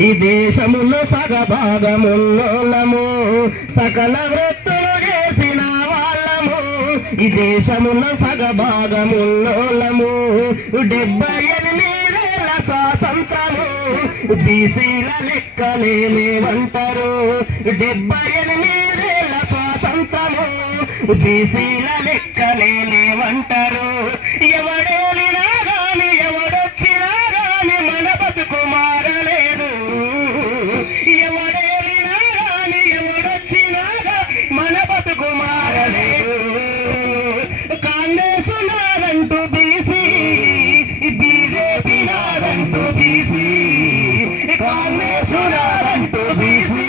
ఈ దేశములో సగభాగమున్నోళ్ళము సకల వృత్తులు చేసిన వాళ్ళము ఈ దేశములో సగభాగమున్నోళ్ళము 78 స్వాతంత్రము బీసీల లెక్కలేమంటారు 78 స్వాతంత్రము బీసీల లెక్కలేమంటారు ఎవడేలినా గాని ఎవడొచ్చినా గాని మన బతుకు మారలేదు ఎవడేలినా గాని ఎవడొచ్చినా మన బతుకు మారలేదు కాంగ్రెస్ నాదంటూ బీసీ బీజేపీ నాదంటూ బీసీ కాంగ్రెస్ నాదంటూ బీసీ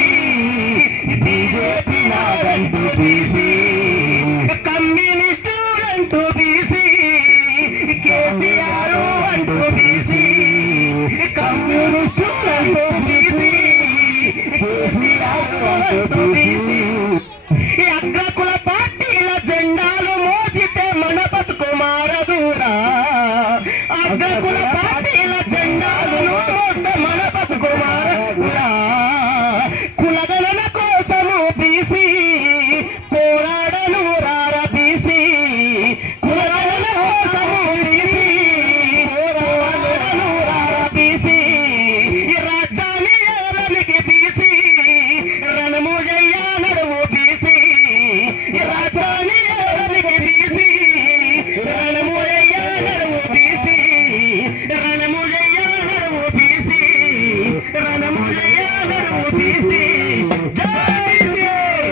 బీజేపీ నాదంటూ బీసీ కమ్యూనిస్టులంటూ బీసీ కేసీఆర్ అంటూ బీసీ కమ్యూనిస్టులంటూ బీసీ కేసీఆర్ అంటూ బీసీ ఈ అగ్రకుల పార్టీల జెండాలు మోసితే మన బతుకు మారదురా అగ్రకుల